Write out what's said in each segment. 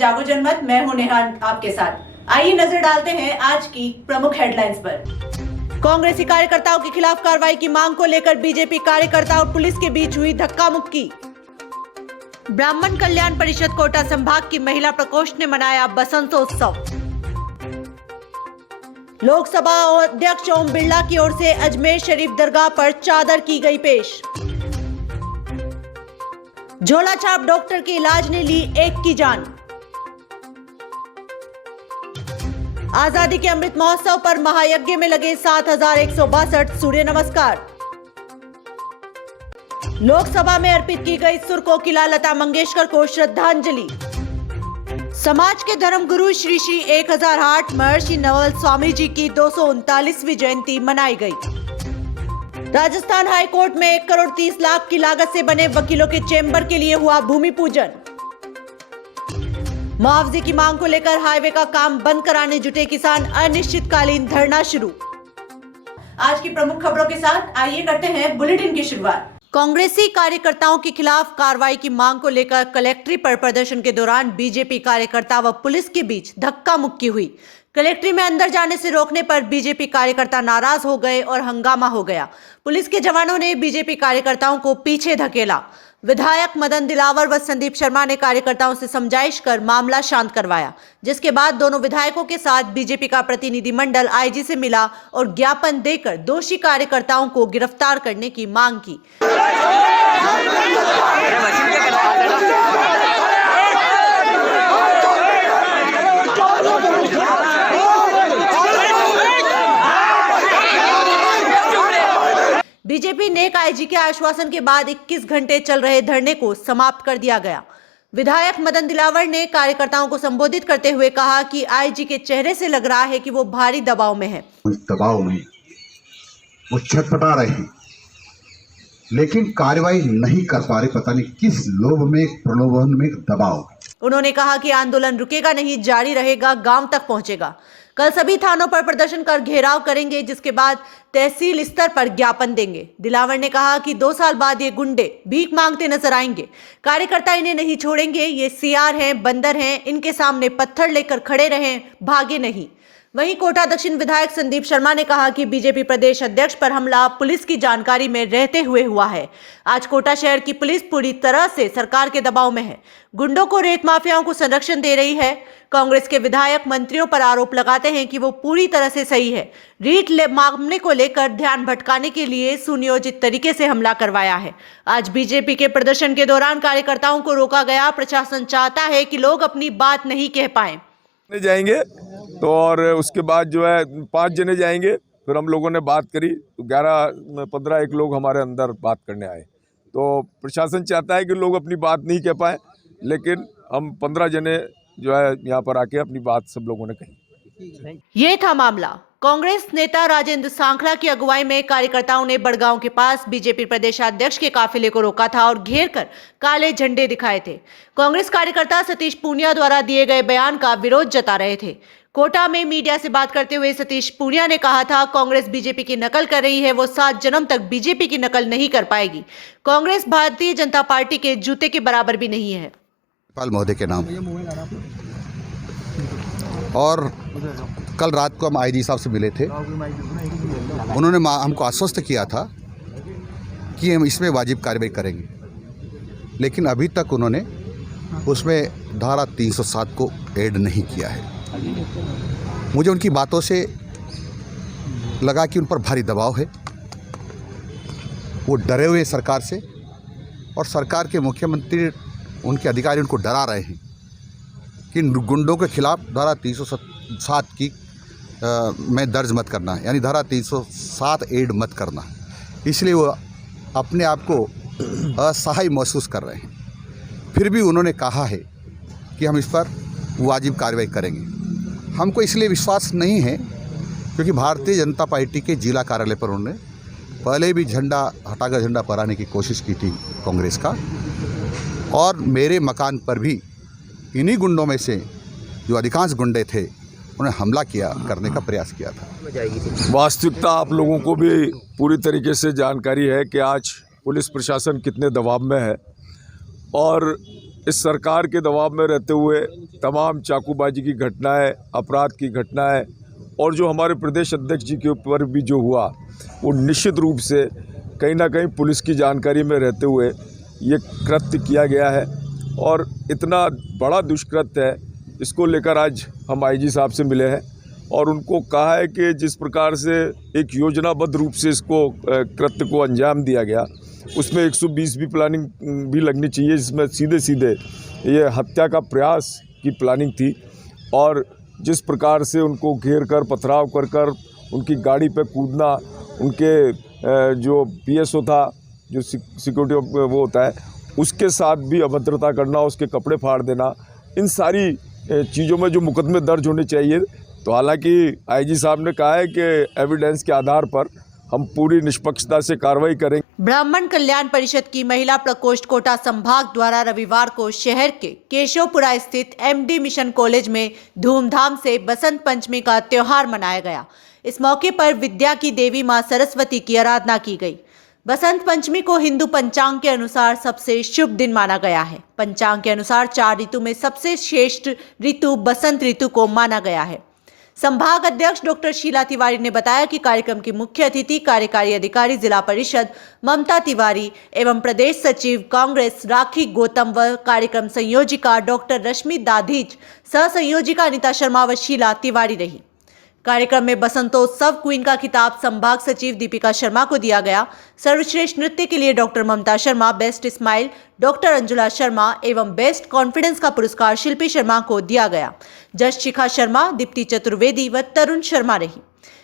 जागो जनमत, मैं हूं नेहा आपके साथ। आइए नजर डालते हैं आज की प्रमुख हेडलाइंस पर। कांग्रेसी कार्यकर्ताओं के खिलाफ कार्रवाई की मांग को लेकर बीजेपी कार्यकर्ता और पुलिस के बीच हुई धक्का मुक्की। ब्राह्मण कल्याण परिषद कोटा संभाग की महिला प्रकोष्ठ ने मनाया बसंतोत्सव। लोकसभा अध्यक्ष ओम बिरला की ओर से अजमेर शरीफ दरगाह पर चादर की गई पेश। झोला छाप डॉक्टर के इलाज ने ली एक की जान। आजादी के अमृत महोत्सव पर महायज्ञ में लगे 7,162 सूर्य नमस्कार। लोकसभा में अर्पित की गई सुर कोकिला लता मंगेशकर को श्रद्धांजलि। समाज के धर्म गुरु श्री श्री 1008 महर्षि नवल स्वामी जी की 239वीं जयंती मनाई गई। राजस्थान हाई कोर्ट में 1 करोड़ 30 लाख की लागत से बने वकीलों के चेंबर के लिए हुआ भूमि पूजन। मुआवजे की मांग को लेकर हाईवे का काम बंद कराने जुटे किसान, अनिश्चितकालीन धरना शुरू। आज की प्रमुख खबरों के साथ आइए करते हैं बुलेटिन की शुरुआत। कांग्रेसी कार्यकर्ताओं के खिलाफ कार्रवाई की मांग को लेकर कलेक्ट्री पर प्रदर्शन के दौरान बीजेपी कार्यकर्ता व पुलिस के बीच धक्का मुक्की हुई। कलेक्ट्री में अंदर जाने से रोकने पर बीजेपी कार्यकर्ता नाराज हो गए और हंगामा हो गया। पुलिस के जवानों ने बीजेपी कार्यकर्ताओं को पीछे धकेला। विधायक मदन दिलावर व संदीप शर्मा ने कार्यकर्ताओं से समझाइश कर मामला शांत करवाया, जिसके बाद दोनों विधायकों के साथ बीजेपी का प्रतिनिधिमंडल आईजी से मिला और ज्ञापन देकर दोषी कार्यकर्ताओं को गिरफ्तार करने की मांग की। बीजेपी नेक आईजी के आश्वासन के बाद 21 घंटे चल रहे धरने को समाप्त कर दिया गया। विधायक मदन दिलावर ने कार्यकर्ताओं को संबोधित करते हुए कहा कि आईजी के चेहरे से लग रहा है कि वो भारी दबाव में है। दबाव में वो छटपटा रहे हैं, लेकिन कार्रवाई नहीं कर पा रहे। पता नहीं किस लोभ में, प्रलोभन में, दबाव। उन्होंने कहा कि आंदोलन रुकेगा नहीं, जारी रहेगा, गांव तक पहुंचेगा। कल सभी थानों पर प्रदर्शन कर घेराव करेंगे, जिसके बाद तहसील स्तर पर ज्ञापन देंगे। दिलावर ने कहा कि 2 साल बाद ये गुंडे भीख मांगते नजर आएंगे। कार्यकर्ता इन्हें नहीं छोड़ेंगे। ये सीआर हैं, बंदर हैं, इनके सामने पत्थर लेकर खड़े रहें, भागे नहीं। वहीं कोटा दक्षिण विधायक संदीप शर्मा ने कहा कि बीजेपी प्रदेश अध्यक्ष पर हमला पुलिस की जानकारी में रहते हुए हुआ है। आज कोटा शहर की पुलिस पूरी तरह से सरकार के दबाव में है। गुंडों को, रेत माफियाओं को संरक्षण दे रही है। कांग्रेस के विधायक मंत्रियों पर आरोप लगाते हैं कि वो पूरी तरह से सही है। रीट मामले को लेकर ध्यान भटकाने के लिए सुनियोजित तरीके से हमला करवाया है। आज बीजेपी के प्रदर्शन के दौरान कार्यकर्ताओं को रोका गया। प्रशासन चाहता है कि लोग अपनी बात नहीं कह पाए। जाएंगे तो और उसके बाद जो है 5 जने जाएंगे। फिर हम लोगों ने बात करी तो 11-15 एक लोग हमारे अंदर बात करने आए। तो प्रशासन चाहता है कि लोग अपनी बात नहीं कह पाए, लेकिन हम 15 जने जो है यहाँ पर आके अपनी बात सब लोगों ने कही। ये था मामला। कांग्रेस नेता राजेंद्र सांखला की अगुवाई में कार्यकर्ताओं ने बड़गांव के पास बीजेपी प्रदेशाध्यक्ष के काफिले को रोका था और घेर कर काले झंडे दिखाए थे। कांग्रेस कार्यकर्ता सतीश पूनिया द्वारा दिए गए बयान का विरोध जता रहे थे। कोटा में मीडिया से बात करते हुए सतीश पूनिया ने कहा था, कांग्रेस बीजेपी की नकल कर रही है, वो 7 जन्म तक बीजेपी की नकल नहीं कर पाएगी। कांग्रेस भारतीय जनता पार्टी के जूते के बराबर भी नहीं है। पाल महोदय के नाम और कल रात को हम आईजी साहब से मिले थे। उन्होंने हमको आश्वस्त किया था कि हम इसमें वाजिब कार्रवाई करेंगे, लेकिन अभी तक उन्होंने उसमें धारा 307 को ऐड नहीं किया है। मुझे उनकी बातों से लगा कि उन पर भारी दबाव है। वो डरे हुए सरकार से, और सरकार के मुख्यमंत्री, उनके अधिकारी उनको डरा रहे हैं कि गुंडों के खिलाफ धारा 307 की में दर्ज मत करना, यानी धारा 307 ऐड मत करना। इसलिए वो अपने आप को असहाय महसूस कर रहे हैं। फिर भी उन्होंने कहा है कि हम इस पर वाजिब कार्रवाई करेंगे। हमको इसलिए विश्वास नहीं है क्योंकि भारतीय जनता पार्टी के जिला कार्यालय पर उन्होंने पहले भी झंडा हटाकर झंडा फहराने की कोशिश की थी कांग्रेस का, और मेरे मकान पर भी इन्हीं गुंडों में से जो अधिकांश गुंडे थे उन्हें हमला करने का प्रयास किया था। वास्तविकता आप लोगों को भी पूरी तरीके से जानकारी है कि आज पुलिस प्रशासन कितने दबाव में है, और इस सरकार के दबाव में रहते हुए तमाम चाकूबाजी की घटनाएं, अपराध की घटनाएं और जो हमारे प्रदेश अध्यक्ष जी के ऊपर भी जो हुआ वो निश्चित रूप से कहीं ना कहीं पुलिस की जानकारी में रहते हुए ये कृत्य किया गया है और इतना बड़ा दुष्कृत्य है। इसको लेकर आज हम आईजी साहब से मिले हैं और उनको कहा है कि जिस प्रकार से एक योजनाबद्ध रूप से इसको कृत्य को अंजाम दिया गया उसमें 120 भी प्लानिंग भी लगनी चाहिए, जिसमें सीधे सीधे ये हत्या का प्रयास की प्लानिंग थी। और जिस प्रकार से उनको घेर कर पथराव कर कर उनकी गाड़ी पे कूदना, उनके जो पीएसओ था जो सिक्योरिटी वो होता है उसके साथ भी अभद्रता करना, उसके कपड़े फाड़ देना, इन सारी चीज़ों में जो मुकदमे दर्ज होने चाहिए। तो हालांकि आईजी साहब ने कहा है कि एविडेंस के आधार पर हम पूरी निष्पक्षता से कार्रवाई करेंगे। ब्राह्मण कल्याण परिषद की महिला प्रकोष्ठ कोटा संभाग द्वारा रविवार को शहर के केशवपुरा स्थित एमडी मिशन कॉलेज में धूमधाम से बसंत पंचमी का त्योहार मनाया गया। इस मौके पर विद्या की देवी मां सरस्वती की आराधना की गई। बसंत पंचमी को हिंदू पंचांग के अनुसार सबसे शुभ दिन माना गया है। पंचांग के अनुसार 4 ऋतु में सबसे श्रेष्ठ ऋतु बसंत ऋतु को माना गया है। संभाग अध्यक्ष डॉक्टर शीला तिवारी ने बताया कि कार्यक्रम की मुख्य अतिथि कार्यकारी अधिकारी जिला परिषद ममता तिवारी एवं प्रदेश सचिव कांग्रेस राखी गौतम व कार्यक्रम संयोजिका डॉक्टर रश्मि दाधीच, सह संयोजिका अनिता शर्मा व शीला तिवारी रही। कार्यक्रम में बसंतोत्सव क्वीन का खिताब संभाग सचिव दीपिका शर्मा को दिया गया। सर्वश्रेष्ठ नृत्य के लिए doctor Mamta Sharma, best smile doctor Anjula Sharma एवं बेस्ट कॉन्फिडेंस का पुरस्कार शिल्पी शर्मा को दिया गया। जज शिखा शर्मा, दीप्ति चतुर्वेदी व तरुण शर्मा रही।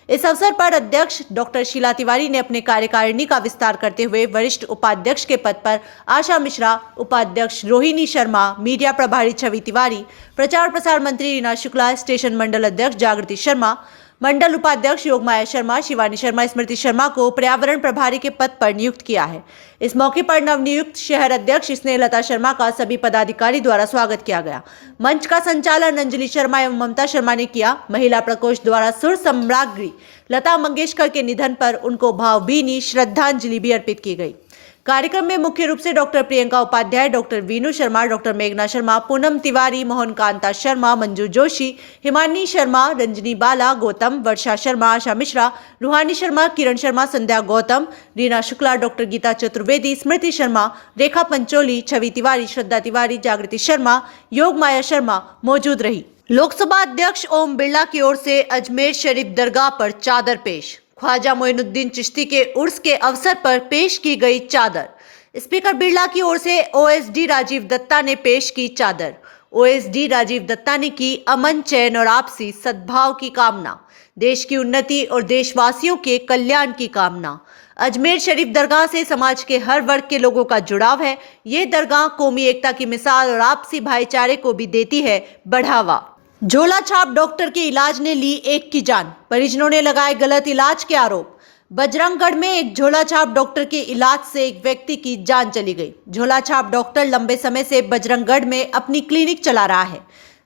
इस अवसर पर अध्यक्ष डॉक्टर शीला तिवारी ने अपने कार्यकारिणी का विस्तार करते हुए वरिष्ठ उपाध्यक्ष के पद पर आशा मिश्रा, उपाध्यक्ष रोहिणी शर्मा, मीडिया प्रभारी छवि तिवारी, प्रचार प्रसार मंत्री रीना शुक्ला, स्टेशन मंडल अध्यक्ष जागृति शर्मा, मंडल उपाध्यक्ष योगमाया शर्मा, शिवानी शर्मा, स्मृति शर्मा को पर्यावरण प्रभारी के पद पर नियुक्त किया है। इस मौके पर नवनियुक्त शहर अध्यक्ष स्नेहलता शर्मा का सभी पदाधिकारी द्वारा स्वागत किया गया। मंच का संचालन अंजलि शर्मा एवं ममता शर्मा ने किया। महिला प्रकोष्ठ द्वारा सुर सम्राज्ञी लता मंगेशकर के निधन पर उनको भावभीनी श्रद्धांजलि भी अर्पित की गई। कार्यक्रम में मुख्य रूप से doctor Priyanka Upadhyay, doctor Veenu Sharma, doctor मेघना शर्मा, पूनम तिवारी, मोहन कांता शर्मा, मंजू जोशी, हिमानी शर्मा, रंजनी बाला, गौतम, वर्षा शर्मा, आशा मिश्रा, रूहानी शर्मा, किरण शर्मा, संध्या गौतम, रीना शुक्ला, डॉक्टर गीता चतुर्वेदी, स्मृति शर्मा, रेखा पंचोली, छवि तिवारी, श्रद्धा तिवारी, जागृति शर्मा, योग माया शर्मा मौजूद रही। लोकसभा अध्यक्ष ओम बिरला की ओर से अजमेर शरीफ दरगाह पर चादर पेश। ख्वाजा मोइनुद्दीन चिश्ती के उर्स के अवसर पर पेश की गई चादर। स्पीकर बिरला की ओर से ओएसडी राजीव दत्ता ने पेश की चादर। ओएसडी राजीव दत्ता ने की अमन, चैन और आपसी सद्भाव की कामना, देश की उन्नति और देशवासियों के कल्याण की कामना। अजमेर शरीफ दरगाह से समाज के हर वर्ग के लोगों का जुड़ाव है। ये दरगाह कौमी एकता की मिसाल और आपसी भाईचारे को भी देती है बढ़ावा। झोला छाप डॉक्टर के इलाज ने ली एक की जान, परिजनों ने लगाए गलत इलाज के आरोप। बजरंगगढ़ में एक झोला छाप डॉक्टर के इलाज से एक व्यक्ति की जान चली गई। झोला छाप डॉक्टर लंबे समय से बजरंगगढ़ में अपनी क्लिनिक चला रहा है।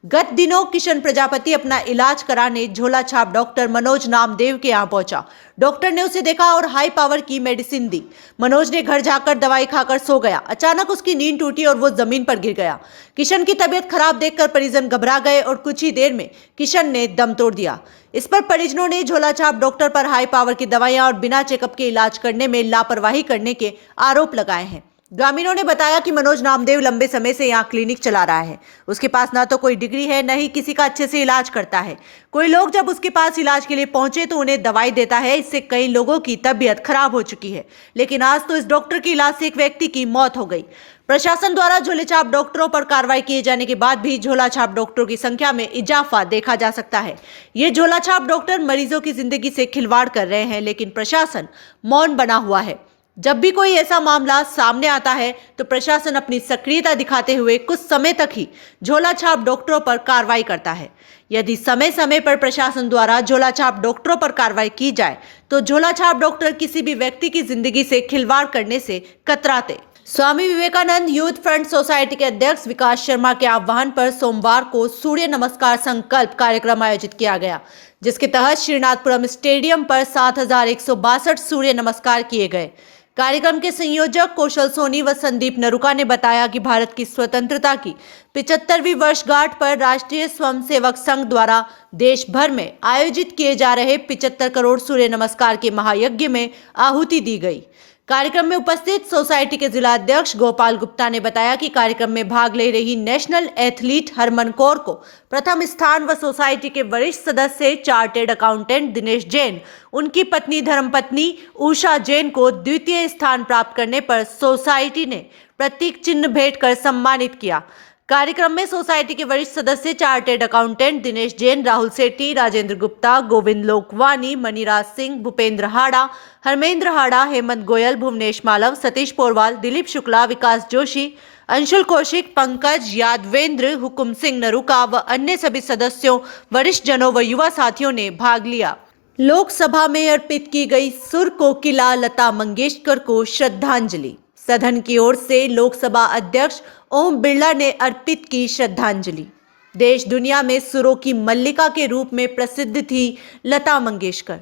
गत दिनों किशन प्रजापति अपना इलाज कराने झोला छाप डॉक्टर मनोज नामदेव के यहाँ पहुंचा। डॉक्टर ने उसे देखा और हाई पावर की मेडिसिन दी। मनोज ने घर जाकर दवाई खाकर सो गया। अचानक उसकी नींद टूटी और वो जमीन पर गिर गया। किशन की तबीयत खराब देखकर परिजन घबरा गए और कुछ ही देर में किशन ने दम तोड़ दिया। इस पर परिजनों ने झोला छाप डॉक्टर पर हाई पावर की दवाइयां और बिना चेकअप के इलाज करने में लापरवाही करने के आरोप लगाए हैं। ग्रामीणों ने बताया कि मनोज नामदेव लंबे समय से यहाँ क्लिनिक चला रहा है। उसके पास ना तो कोई डिग्री है, न ही किसी का अच्छे से इलाज करता है। कोई लोग जब उसके पास इलाज के लिए पहुंचे तो उन्हें दवाई देता है। इससे कई लोगों की तबीयत खराब हो चुकी है, लेकिन आज तो इस डॉक्टर के इलाज से एक व्यक्ति की मौत हो गई। प्रशासन द्वारा झोले छाप डॉक्टरों पर कार्रवाई किए जाने के बाद भी झोला छाप डॉक्टरों की संख्या में इजाफा देखा जा सकता है। ये झोला छाप डॉक्टर मरीजों की जिंदगी से खिलवाड़ कर रहे हैं, लेकिन प्रशासन मौन बना हुआ है। जब भी कोई ऐसा मामला सामने आता है तो प्रशासन अपनी सक्रियता दिखाते हुए कुछ समय तक ही झोला छाप डॉक्टरों पर कार्रवाई करता है। यदि समय समय पर प्रशासन द्वारा झोला छाप डॉक्टरों पर कार्रवाई की जाए तो झोला छाप डॉक्टर किसी भी व्यक्ति की जिंदगी से खिलवाड़ करने से कतराते। Swami Vivekananda youth front society के अध्यक्ष विकास शर्मा के आह्वान पर सोमवार को सूर्य नमस्कार संकल्प कार्यक्रम आयोजित किया गया, जिसके तहत श्रीनाथपुरम स्टेडियम पर 7,162 सूर्य नमस्कार किए गए। कार्यक्रम के संयोजक कौशल सोनी व संदीप नरुका ने बताया कि भारत की स्वतंत्रता की 75वीं वर्षगांठ पर राष्ट्रीय स्वयंसेवक संघ द्वारा देश भर में आयोजित किए जा रहे 75 करोड़ सूर्य नमस्कार के महायज्ञ में आहुति दी गई। कार्यक्रम में उपस्थित सोसाइटी के जिला अध्यक्ष गोपाल गुप्ता ने बताया कि कार्यक्रम में भाग ले रही नेशनल एथलीट हरमन कौर को प्रथम स्थान व सोसाइटी के वरिष्ठ सदस्य चार्टेड अकाउंटेंट दिनेश जैन, उनकी पत्नी धर्मपत्नी उषा जैन को द्वितीय स्थान प्राप्त करने पर सोसाइटी ने प्रतीक चिन्ह भेंट कर सम्मानित किया। कार्यक्रम में सोसाइटी के वरिष्ठ सदस्य चार्टेड अकाउंटेंट दिनेश जैन, राहुल सेठी, राजेंद्र गुप्ता, गोविंद लोकवानी, मनीराज सिंह, भूपेंद्र हाड़ा, हरमेंद्र हाड़ा, हेमंत गोयल, भुवनेश मालव, सतीश पोरवाल, दिलीप शुक्ला, विकास जोशी, अंशुल कौशिक, पंकज यादवेंद्र, हुकुम सिंह नरुका व अन्य सभी सदस्यों, वरिष्ठ जनों व युवा साथियों ने भाग लिया। लोकसभा में अर्पित की गई सुर कोकिला लता मंगेशकर को श्रद्धांजलि। सदन की ओर से लोकसभा अध्यक्ष ओम बिरला ने अर्पित की श्रद्धांजलि। देश दुनिया में सुरों की मल्लिका के रूप में प्रसिद्ध थी लता मंगेशकर।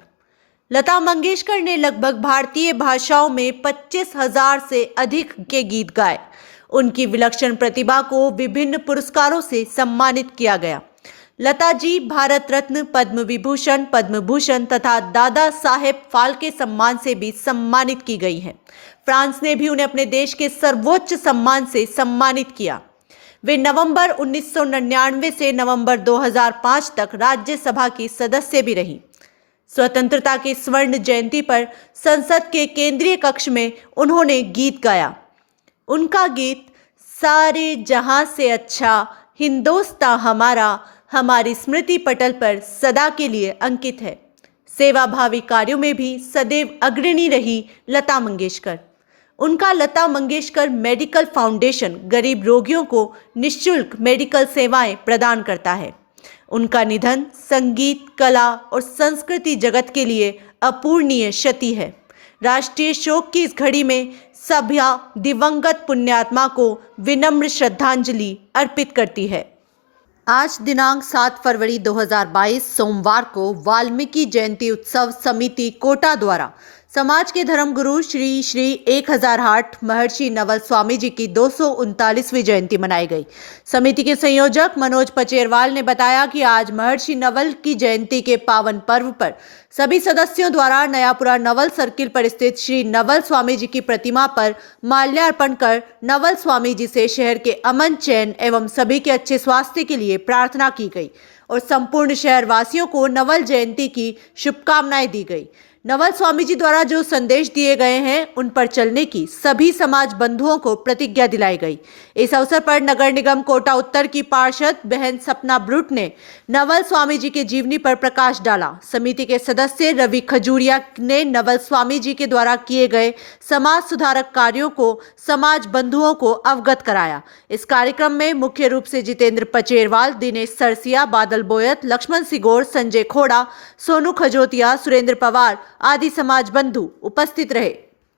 लता मंगेशकर ने लगभग भारतीय भाषाओं में 25,000 से अधिक के गीत गाए। उनकी विलक्षण प्रतिभा को विभिन्न पुरस्कारों से सम्मानित किया गया। लता जी भारत रत्न, पद्म विभूषण, पद्म भूषण तथा दादा साहेब फाल्के सम्मान से भी सम्मानित की गई हैं। फ्रांस ने भी उन्हें अपने देश के सर्वोच्च सम्मान से सम्मानित किया। वे नवंबर 1999 से नवंबर 2005 तक राज्यसभा की सदस्य भी रहीं। स्वतंत्रता की स्वर्ण जयंती पर संसद के केंद्रीय कक्ष में उन्होंने गीत गाया। उनका गीत सारे जहां से अच्छा हिंदुस्तान हमारा हमारी स्मृति पटल पर सदा के लिए अंकित है। सेवाभावी कार्यों में भी सदैव अग्रणी रही लता मंगेशकर। उनका लता मंगेशकर मेडिकल फाउंडेशन गरीब रोगियों को निःशुल्क मेडिकल सेवाएं प्रदान करता है। उनका निधन संगीत, कला और संस्कृति जगत के लिए अपूरणीय क्षति है। राष्ट्रीय शोक की इस घड़ी में सभा दिवंगत पुण्यात्मा को विनम्र श्रद्धांजलि अर्पित करती है। आज दिनांक 7 फरवरी 2022 सोमवार को वाल्मीकि जयंती उत्सव समिति कोटा द्वारा समाज के धर्मगुरु श्री श्री 1008 महर्षि नवल स्वामी जी की 239वीं जयंती मनाई गई। समिति के संयोजक मनोज पचेरवाल ने बताया कि आज महर्षि नवल की जयंती के पावन पर्व पर सभी सदस्यों द्वारा नयापुरा नवल सर्किल पर स्थित श्री नवल स्वामी जी की प्रतिमा पर माल्यार्पण कर नवल स्वामी जी से शहर के अमन, चैन एवं सभी के अच्छे स्वास्थ्य के लिए प्रार्थना की गई और संपूर्ण शहर वासियों को नवल जयंती की शुभकामनाएं दी गई। नवल स्वामी जी द्वारा जो संदेश दिए गए हैं उन पर चलने की सभी समाज बंधुओं को प्रतिज्ञा दिलाई गई। इस अवसर पर नगर निगम कोटा उत्तर की पार्षद बहन सपना ब्रुट ने नवल स्वामी जी के जीवनी पर प्रकाश डाला। समिति के सदस्य रवि खजूरिया ने नवल स्वामी जी के द्वारा किए गए समाज सुधारक कार्यों को समाज बंधुओं को अवगत कराया। इस कार्यक्रम में मुख्य रूप से जितेंद्र पचेरवाल, दिनेश सरसिया, बादल बोयत, लक्ष्मण सिगोर, संजय खोड़ा, सोनू खजोतिया, सुरेंद्र पवार आदि समाज बंधु उपस्थित रहे।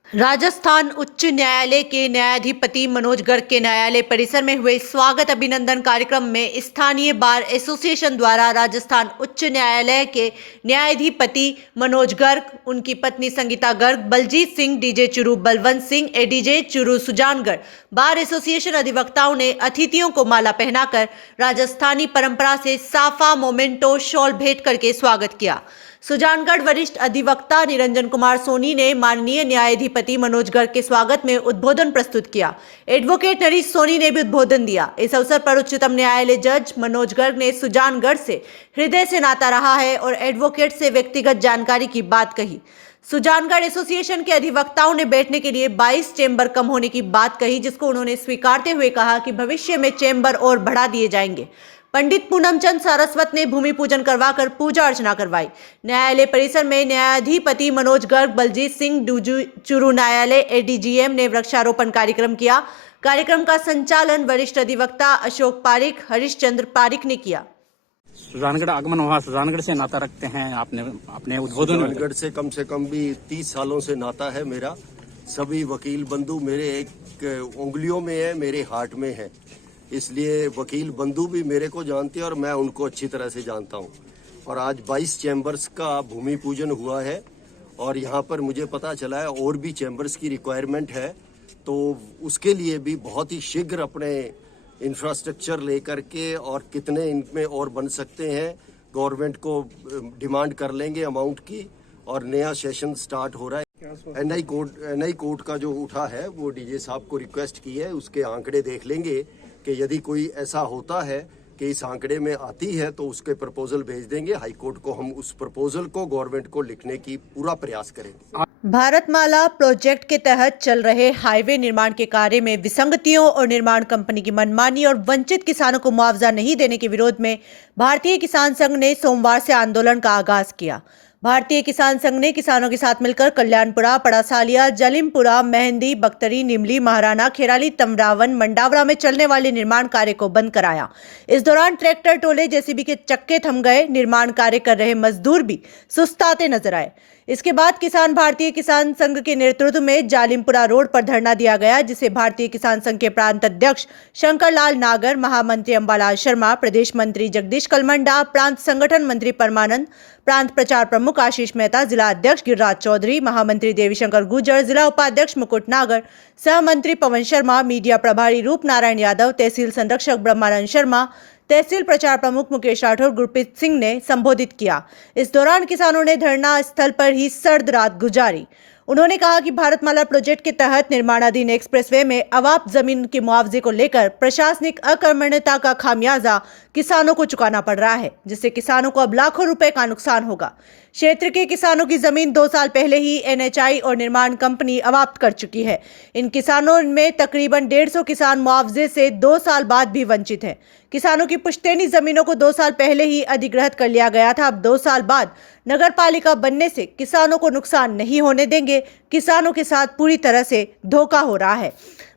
राजस्थान उच्च न्यायालय के न्यायाधिपति मनोज गर्ग के न्यायालय परिसर में हुए स्वागत अभिनंदन कार्यक्रम में स्थानीय बार एसोसिएशन द्वारा राजस्थान उच्च न्यायालय के न्यायाधिपति मनोज गर्ग, उनकी पत्नी Sangeeta Garg, Baljeet Singh, DJ Churu Balwant Singh, ADJ Churu Sujangarh bar association अधिवक्ताओं ने अतिथियों को माला पहनाकर राजस्थानी परंपरा से साफा मोमेंटो शॉल भेंट करके स्वागत किया। सुजानगढ़ वरिष्ठ अधिवक्ता निरंजन कुमार सोनी ने माननीय न्यायाधिपति मनोज गर्ग के स्वागत में उद्बोधन प्रस्तुत किया। एडवोकेट नरेश सोनी ने भी उद्बोधन दिया। इस अवसर पर उच्चतम न्यायालय जज मनोज गर्ग ने सुजानगढ़ से हृदय से नाता रहा है और एडवोकेट से व्यक्तिगत जानकारी की बात कही। सुजानगढ़ एसोसिएशन के अधिवक्ताओं ने बैठने के लिए 22 चेंबर कम होने की बात कही, जिसको उन्होंने स्वीकारते हुए कहा कि भविष्य में चेंबर और बढ़ा दिए जाएंगे। पंडित पूनमचंद सारस्वत ने भूमि पूजन करवाकर पूजा अर्चना करवाई। न्यायालय परिसर में न्यायाधिपति मनोज गर्ग, बलजीत सिंह, चुरू न्यायालय एडीजीएम ने वृक्षारोपण कार्यक्रम किया। कार्यक्रम का संचालन वरिष्ठ अधिवक्ता अशोक पारिक, हरीशचंद्र पारिक ने किया। सुजानगढ़ आगमन हुआ, सुजानगढ़ से नाता रखते हैं आपने अपने उद्बोधन में। सुजानगढ़ से कम भी 30 सालों से नाता है मेरा। सभी वकील बंधु मेरे एक उंगलियों में है, मेरे हार्ट में है, इसलिए वकील बंधु भी मेरे को जानते हैं और मैं उनको अच्छी तरह से जानता हूं। और आज 22 चैम्बर्स का भूमि पूजन हुआ है और यहाँ पर मुझे पता चला है और भी चैम्बर्स की रिक्वायरमेंट है, तो उसके लिए भी बहुत ही शीघ्र अपने इंफ्रास्ट्रक्चर लेकर के और कितने इनमें और बन सकते हैं गवर्नमेंट को डिमांड कर लेंगे अमाउंट की, और नया सेशन स्टार्ट हो रहा है। एनआई कोर्ट का जो उठा है वो डीजे साहब को रिक्वेस्ट की है, उसके आंकड़े देख लेंगे कि यदि कोई ऐसा होता है कि इस आंकड़े में आती है तो उसके प्रपोजल भेज देंगे हाई कोर्ट को। हम उस प्रपोजल को गवर्नमेंट को लिखने की पूरा प्रयास करेंगे। भारतमाला प्रोजेक्ट के तहत चल रहे हाईवे निर्माण के कार्य में विसंगतियों और निर्माण कंपनी की मनमानी और वंचित किसानों को मुआवजा नहीं देने के विरोध में भारतीय किसान संघ ने सोमवार से आंदोलन का आगाज किया। भारतीय किसान संघ ने किसानों के साथ मिलकर कल्याणपुरा, पड़ासालिया, जलिमपुरा, मेहंदी, बख्तरी, निमली, महाराणा, खेराली, तमरावन, मंडावरा में चलने वाले निर्माण कार्य को बंद कराया। इस दौरान ट्रैक्टर टोले, जेसीबी के चक्के थम गए। निर्माण कार्य कर रहे मजदूर भी सुस्ताते नजर आए। इसके बाद भारतीय किसान संघ के नेतृत्व में जालिमपुरा रोड पर धरना दिया गया, जिसे भारतीय किसान संघ के प्रांत अध्यक्ष शंकर लाल नागर, महामंत्री अंबालाल शर्मा, प्रदेश मंत्री जगदीश कलमंडा, प्रांत संगठन मंत्री परमानंद, प्रांत प्रचार प्रमुख आशीष मेहता, जिला अध्यक्ष गिरिराज चौधरी, महामंत्री देवीशंकर गुर्जर, जिला उपाध्यक्ष मुकुट नागर, सह मंत्री पवन शर्मा, मीडिया प्रभारी रूप नारायण यादव, तहसील संरक्षक ब्रह्मानंद शर्मा, तहसील प्रचार प्रमुख मुकेश राठौर, गुरप्रीत सिंह ने संबोधित किया। इस दौरान किसानों ने धरना स्थल पर ही सर्द रात गुजारी। उन्होंने कहा कि भारतमाला प्रोजेक्ट के तहत निर्माणाधीन एक्सप्रेसवे में अवाप्त जमीन के मुआवजे को लेकर प्रशासनिक अकर्मण्यता का खामियाजा किसानों को चुकाना पड़ रहा है, जिससे किसानों को अब लाखों रुपए का नुकसान होगा। क्षेत्र के किसानों की जमीन 2 साल पहले ही एनएचआई और निर्माण कंपनी अवाप्त कर चुकी है। इन किसानों में तकरीबन 150 किसान मुआवजे से 2 साल बाद भी वंचित हैं। किसानों की पुश्तैनी जमीनों को 2 साल पहले ही अधिग्रहित कर लिया गया था। अब 2 साल बाद नगर पालिका बनने से किसानों को नुकसान नहीं होने देंगे। किसानों के साथ पूरी तरह से धोखा हो रहा है।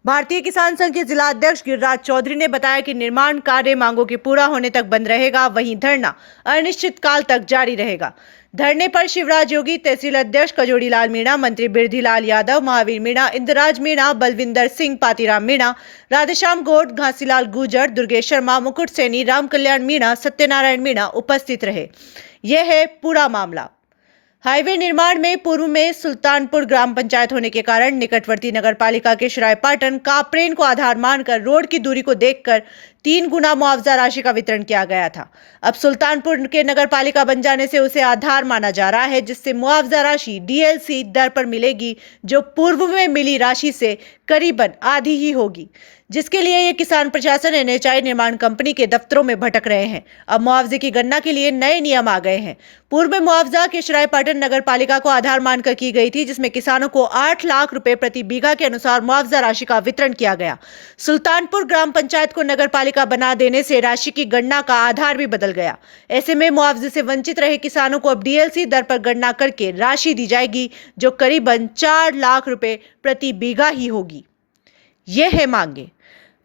भारतीय किसान संघ के जिला अध्यक्ष गिरिराज चौधरी ने बताया कि निर्माण कार्य मांगों के पूरा होने तक बंद रहेगा, वहीं धरना अनिश्चित काल तक जारी रहेगा। धरने पर शिवराज योगी, तहसील अध्यक्ष कजोड़ी लाल मीणा, मंत्री बिरधीलाल यादव, महावीर मीणा, इंद्रराज मीणा, बलविंदर सिंह, पातीराम मीणा, राधेश्याम गौड़, घासीलाल गुर्जर, दुर्गेश शर्मा, मुकुट सैनी, राम कल्याण मीणा, सत्यनारायण मीणा उपस्थित रहे। यह है पूरा मामला। हाईवे निर्माण में पूर्व में सुल्तानपुर ग्राम पंचायत होने के कारण निकटवर्ती नगरपालिका के श्रायपाटन कापरेन को आधार मानकर रोड की दूरी को देखकर 3 गुना मुआवजा राशि का वितरण किया गया था। अब सुल्तानपुर के नगरपालिका बन जाने से उसे आधार माना जा रहा है, जिससे मुआवजा राशि डीएलसी दर पर मिलेगी, जो पूर्व में मिली राशि से करीबन आधी ही होगी, जिसके लिए ये किसान प्रशासन एनएचआई निर्माण कंपनी के दफ्तरों में भटक रहे हैं। अब मुआवजे की गणना के लिए नए नियम आ गए हैं। पूर्व में मुआवजा के श्रायपाटन नगर पालिका को आधार मानकर की गई थी, जिसमें किसानों को 8 लाख रुपए प्रति बीघा के अनुसार मुआवजा राशि का वितरण किया गया। सुल्तानपुर ग्राम पंचायत को नगर पालिका बना देने से राशि की गणना का आधार भी बदल गया। ऐसे में मुआवजे से वंचित रहे किसानों को अब डीएलसी दर पर गणना करके राशि दी जाएगी, जो करीबन 4 लाख रुपए प्रति बीघा ही होगी। यह है मांगे।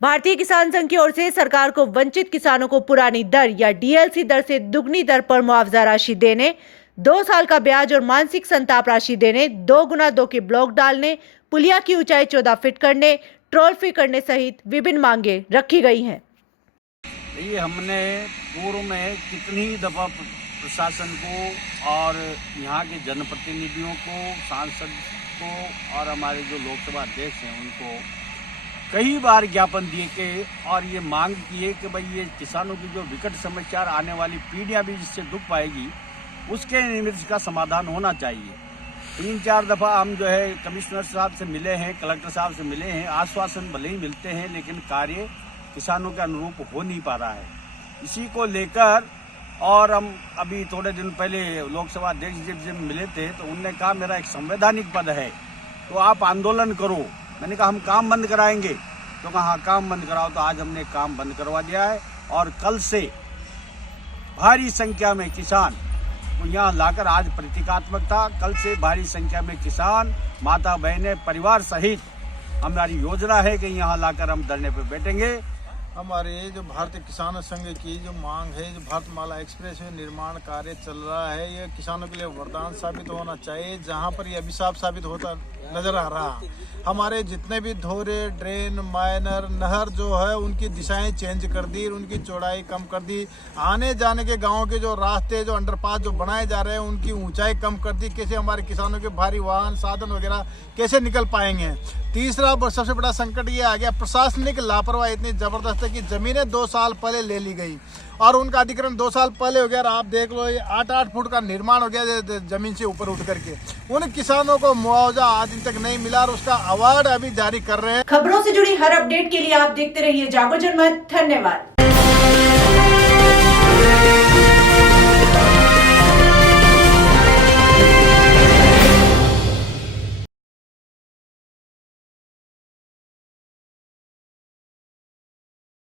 भारतीय किसान संघ की ओर से सरकार को वंचित किसानों को पुरानी दर या डीएलसी दर से दुगनी दर पर मुआवजा राशि देने, 2 साल का ब्याज और मानसिक संताप राशि देने, 2 गुना 2 के ब्लॉक डालने, पुलिया की ऊंचाई 14 फीट करने, ट्रोल फ्री करने सहित विभिन्न मांगे रखी गई हैं। ये हमने पूर्व में कितनी दफा प्रशासन को और यहाँ के जनप्रतिनिधियों को, सांसद को और हमारे जो लोकसभा अध्यक्ष हैं उनको कई बार ज्ञापन दिए कि और ये मांग की है कि भाई ये किसानों की जो विकट समस्या आने वाली पीढ़ियाँ भी जिससे दुख पाएगी, उसके निमित्त का समाधान होना चाहिए। 3-4 दफ़ा हम जो है कमिश्नर साहब से मिले हैं, कलेक्टर साहब से मिले हैं, आश्वासन भले ही मिलते हैं लेकिन कार्य किसानों के अनुरूप हो नहीं पा रहा है। इसी को लेकर और हम अभी थोड़े दिन पहले लोकसभा अध्यक्ष जी से मिले थे तो उनने कहा मेरा एक संवैधानिक पद है तो आप आंदोलन करो। मैंने कहा हम काम बंद कराएंगे, तो कहा काम बंद कराओ। तो आज हमने काम बंद करवा दिया है और कल से भारी संख्या में किसान को यहाँ लाकर, आज प्रतीकात्मक था, कल से भारी संख्या में किसान, माता बहनें, परिवार सहित हमारी योजना है कि यहाँ लाकर हम धरने पर बैठेंगे हमारे जो भारतीय किसान संघ की जो मांग है, जो भारतमाला एक्सप्रेस वे निर्माण कार्य चल रहा है, ये किसानों के लिए वरदान साबित होना चाहिए। जहां पर ये अभिशाप साबित होता नजर आ रहा, हमारे जितने भी धोरे, ड्रेन, माइनर, नहर जो है उनकी दिशाएं चेंज कर दी, उनकी चौड़ाई कम कर दी। आने जाने के गाँव के जो रास्ते, जो अंडरपास जो बनाए जा रहे हैं, उनकी ऊंचाई कम कर दी। कैसे हमारे किसानों के भारी वाहन, साधन वगैरह कैसे निकल पाएंगे। तीसरा सबसे बड़ा संकट ये आ गया, प्रशासनिक लापरवाही इतनी जबरदस्त है कि जमीनें 2 साल पहले ले ली गई और उनका अधिग्रहण 2 साल पहले हो गया। आप देख लो, ये 8-8 फुट का निर्माण हो गया जमीन से ऊपर उठ करके। उन किसानों को मुआवजा आज दिन तक नहीं मिला और उसका अवार्ड अभी जारी कर रहे हैं। खबरों से जुड़ी हर अपडेट के लिए आप देखते रहिए जागो जनमत। धन्यवाद।